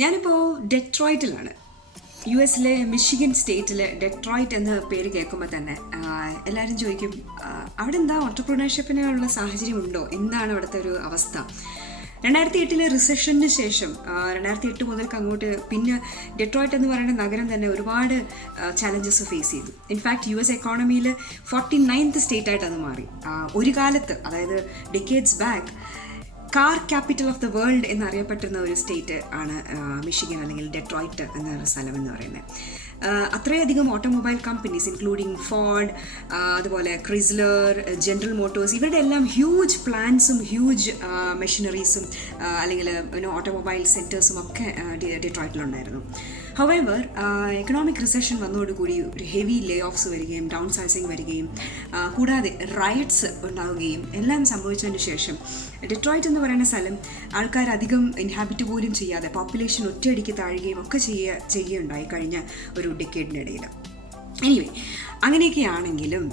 ഞാനിപ്പോൾ ഡെട്രോയിറ്റിലാണ്. US-ലെ മിഷിഗൻ സ്റ്റേറ്റിലെ ഡെട്രോയിറ്റ് എന്ന പേര് കേൾക്കുമ്പോൾ തന്നെ എല്ലാവരും ചോദിക്കും, അവിടെ എന്താ ഓൺട്രപ്രണർഷിപ്പിനുള്ള സാഹചര്യമുണ്ടോ, എന്താണ് അവിടുത്തെ ഒരു അവസ്ഥ? 2008 റിസഷന് ശേഷം 2008 മുതൽക്ക് അങ്ങോട്ട് പിന്നെ ഡെട്രോയിറ്റ് എന്ന് പറയുന്ന നഗരം തന്നെ ഒരുപാട് ചാലഞ്ചസ് ഫേസ് ചെയ്തു. ഇൻഫാക്ട് US എക്കോണമിയിൽ 49th സ്റ്റേറ്റായിട്ട് അത് മാറി. ഒരു കാലത്ത്, അതായത് decades back, car capital of the world എന്നറിയപ്പെട്ടിരുന്ന ഒരു സ്റ്റേറ്റ് ആണ് മിഷിഗൻ അല്ലെങ്കിൽ ഡെട്രോയിറ്റ് എന്ന സ്ഥലം എന്ന് പറയുന്നത്. അത്രയധികം ഓട്ടോമൊബൈൽ കമ്പനീസ് ഇൻക്ലൂഡിങ് ഫോർഡ്, അതുപോലെ ക്രിസ്ലർ, ജനറൽ മോട്ടോഴ്സ്, ഇവരുടെ എല്ലാം ഹ്യൂജ് പ്ലാന്റ്സും ഹ്യൂജ് മെഷീനറീസും അല്ലെങ്കിൽ ഓട്ടോമൊബൈൽ സെൻറ്റേഴ്സും ഒക്കെ ഡെട്രോയിറ്റിലുണ്ടായിരുന്നു. ഹൗവെവർ എക്കണോമിക് റിസഷൻ വന്നതോടുകൂടി ഒരു ഹെവി ലേ ഓഫ്സ് വരികയും ഡൗൺ സൈസിങ് വരികയും കൂടാതെ റയറ്റ്സ് ഉണ്ടാവുകയും എല്ലാം സംഭവിച്ചതിന് ശേഷം ഡെട്രോയിറ്റ് എന്ന് പറയുന്ന സ്ഥലം ആൾക്കാർ അധികം ഇൻഹാബിറ്റ് പോലും ചെയ്യാതെ പോപ്പുലേഷൻ ഒറ്റയടിക്ക് താഴുകയും ഒക്കെ ചെയ്യുകയുണ്ടായി കഴിഞ്ഞ ഒരു ഡിക്കേഡിനിടയിൽ. എനിവേ, അങ്ങനെയൊക്കെയാണെങ്കിലും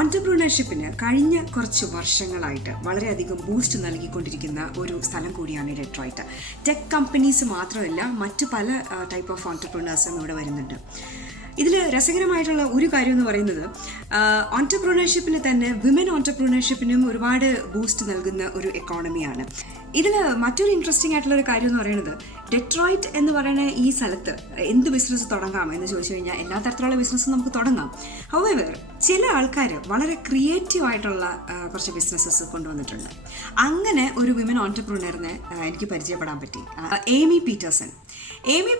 ഓൺട്രപ്രണർഷിപ്പിന് കഴിഞ്ഞ കുറച്ച് വർഷങ്ങളായിട്ട് വളരെയധികം ബൂസ്റ്റ് നൽകിക്കൊണ്ടിരിക്കുന്ന ഒരു സ്ഥലം കൂടിയാണ് ഡെട്രോയിറ്റ്. ടെക് കമ്പനീസ് മാത്രമല്ല, മറ്റ് പല ടൈപ്പ് ഓഫ് ഓൺട്രപ്രണേഴ്സും ഇവിടെ വരുന്നുണ്ട്. ഇതിൽ രസകരമായിട്ടുള്ള ഒരു കാര്യം എന്ന് പറയുന്നത്, ഓൺട്രപ്രണർഷിപ്പിന് തന്നെ വിമൻ ഓൺട്രപ്രണർഷിപ്പിനും ഒരുപാട് ബൂസ്റ്റ് നൽകുന്ന ഒരു എക്കോണമിയാണ്. ഇതിൽ മറ്റൊരു ഇൻട്രസ്റ്റിംഗ് ആയിട്ടുള്ള ഒരു കാര്യം എന്ന് പറയുന്നത്, ഡെട്രോയിറ്റ് എന്ന് പറയുന്ന ഈ സ്ഥലത്ത് എന്ത് ബിസിനസ് തുടങ്ങാം എന്ന് ചോദിച്ചു കഴിഞ്ഞാൽ എല്ലാ തരത്തിലുള്ള ബിസിനസ്സും നമുക്ക് തുടങ്ങാം. ഹൗവെവർ ചില ആൾക്കാർ വളരെ ക്രിയേറ്റീവ് ആയിട്ടുള്ള കുറച്ച് ബിസിനസ്സസ് കൊണ്ടുവന്നിട്ടുണ്ട്. അങ്ങനെ ഒരു വിമൻ ഓൺട്രപ്രണറിനെ എനിക്ക് പരിചയപ്പെടാൻ പറ്റി. ഏമി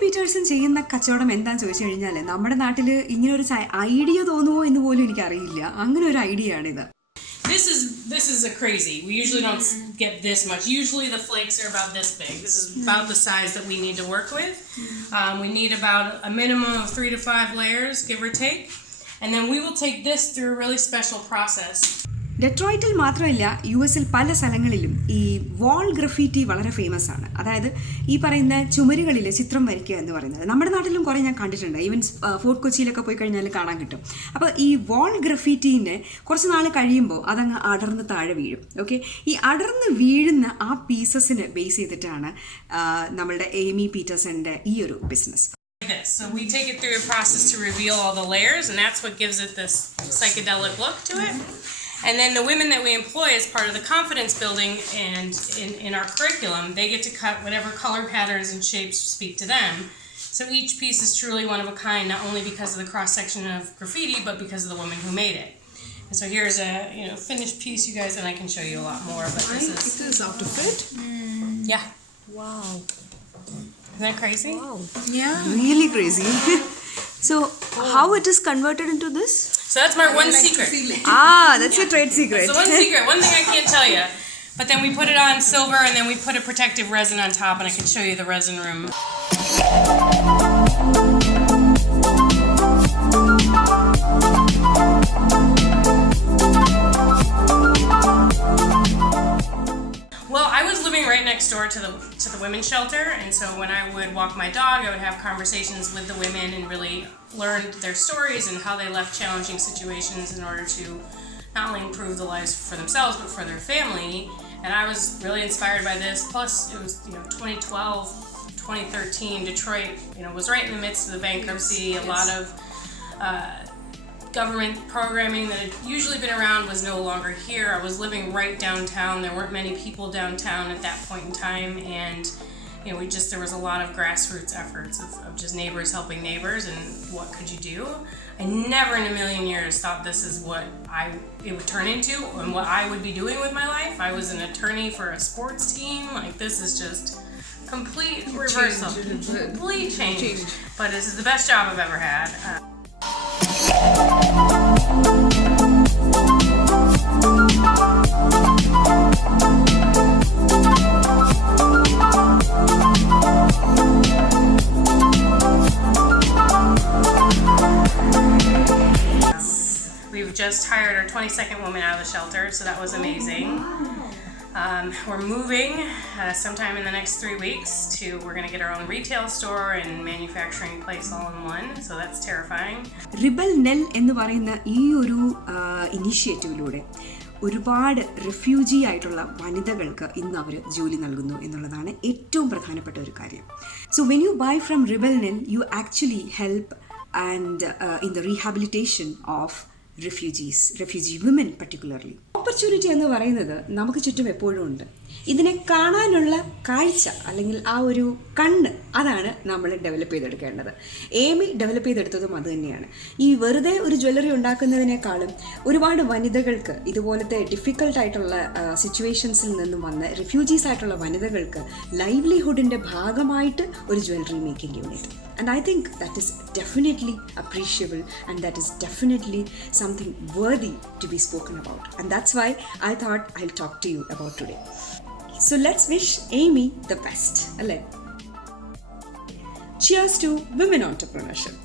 പീറ്റേഴ്സൺ ചെയ്യുന്ന കച്ചവടം എന്താണെന്ന് ചോദിച്ചു കഴിഞ്ഞാൽ, നമ്മുടെ നാട്ടിൽ ഇങ്ങനൊരു ഐഡിയ തോന്നുമോ എന്ന് പോലും എനിക്കറിയില്ല. അങ്ങനെ ഒരു ഐഡിയ ആണിത്. This is a crazy. We usually don't get this much. Usually the flakes are about this big. This is about the size that we need to work with. We need about a minimum of 3 to 5 layers, give or take. And then we will take this through a really special process. ഡെട്രോയിറ്റിൽ മാത്രമല്ല, US-ൽ പല സ്ഥലങ്ങളിലും ഈ വാൾ ഗ്രഫീറ്റി വളരെ ഫേമസ് ആണ്. അതായത് ഈ പറയുന്ന ചുമരുകളിൽ ചിത്രം വരയ്ക്കുക എന്ന് പറയുന്നത് നമ്മുടെ നാട്ടിലും കുറേ ഞാൻ കണ്ടിട്ടുണ്ട്. ഈവൻ ഫോർട്ട് കൊച്ചിയിലൊക്കെ പോയി കഴിഞ്ഞാൽ കാണാൻ കിട്ടും. അപ്പോൾ ഈ വാൾ ഗ്രഫീറ്റീനെ കുറച്ച് നാൾ കഴിയുമ്പോൾ അതങ്ങ് അടർന്ന് താഴെ വീഴും. ഓക്കെ, ഈ അടർന്ന് വീഴുന്ന ആ പീസസിനെ ബേസ് ചെയ്തിട്ടാണ് നമ്മളുടെ ഏമി പീറ്റേഴ്സന്റെ ഈ ഒരു business. So we take it through a process to reveal all the layers, and that's what gives it this psychedelic look to it. And then the women that we employ as part of the confidence building and in our curriculum, they get to cut whatever color patterns and shapes speak to them. So each piece is truly one of a kind, not only because of the cross-section of graffiti, but because of the woman who made it. And so here's a finished piece, you guys, and I can show you a lot more. But it is out of it. Yeah. Wow. Isn't that crazy? Wow. Yeah. Really crazy. So how it is converted into this? So that's my one secret. That's your trade secret. So one secret, one thing I can't tell you. But then we put it on silver and then we put a protective resin on top, and I can show you the resin room. Well, I was living right next door to the women's shelter, and so when I would walk my dog, I would have conversations with the women and really learn their stories and how they left challenging situations in order to not only improve the lives for themselves but for their family. And I was really inspired by this. Plus, it was 2012, 2013. Detroit, was right in the midst of the bankruptcy. A lot of government programming that had usually been around was no longer here. I was living right downtown. There weren't many people downtown at that point in time, and there was a lot of grassroots efforts of just neighbors helping neighbors, and what could you do? I never in a million years thought this is what it would turn into and what I would be doing with my life. I was an attorney for a sports team. Like, this is just complete reversal. Complete change. But this is the best job I've ever had. We've just hired our 22nd woman out of the shelter, so that was amazing. We're moving sometime in the next 3 weeks we're going to get our own retail store and manufacturing place all in one, so that's terrifying. Nell എന്ന് പറയുന്ന ഈ ഒരു ഇനിഷ്യേറ്റീവിലൂടെ ഒരുപാട് റിഫ്യൂജി ആയിട്ടുള്ള വനിതകൾക്ക് ഇന്ന് അവർ ജോലി നൽകുന്നു എന്നുള്ളതാണ് ഏറ്റവും പ്രധാനപ്പെട്ട ഒരു കാര്യം. So when you buy from Rebel Nell you actually help and in the rehabilitation of refugee women particularly. Opportunity എന്ന് പറയുന്നത് നമുക്ക് ചുറ്റും എപ്പോഴും ഉണ്ട്. ഇതിനെ കാണാനുള്ള കാഴ്ച അല്ലെങ്കിൽ ആ ഒരു കണ്ണ്, അതാണ് നമ്മൾ ഡെവലപ്പ് ചെയ്തെടുക്കേണ്ടത്. ഏമി ഡെവലപ്പ് ചെയ്തെടുത്തതും അത് തന്നെയാണ്. ഈ വെറുതെ ഒരു ജ്വല്ലറി ഉണ്ടാക്കുന്നതിനേക്കാളും ഒരുപാട് വനിതകൾക്ക്, ഇതുപോലത്തെ ഡിഫിക്കൽട്ടായിട്ടുള്ള സിറ്റുവേഷൻസിൽ നിന്നും വന്ന് റിഫ്യൂജീസ് ആയിട്ടുള്ള വനിതകൾക്ക് ലൈവ്ലിഹുഡിൻ്റെ ഭാഗമായിട്ട് ഒരു jewellery making unit. And I think that is definitely appreciable, and that is definitely something worthy to be spoken about. And that's why I thought I'll talk to you about today. So let's wish Amy the best. Cheers to women entrepreneurship.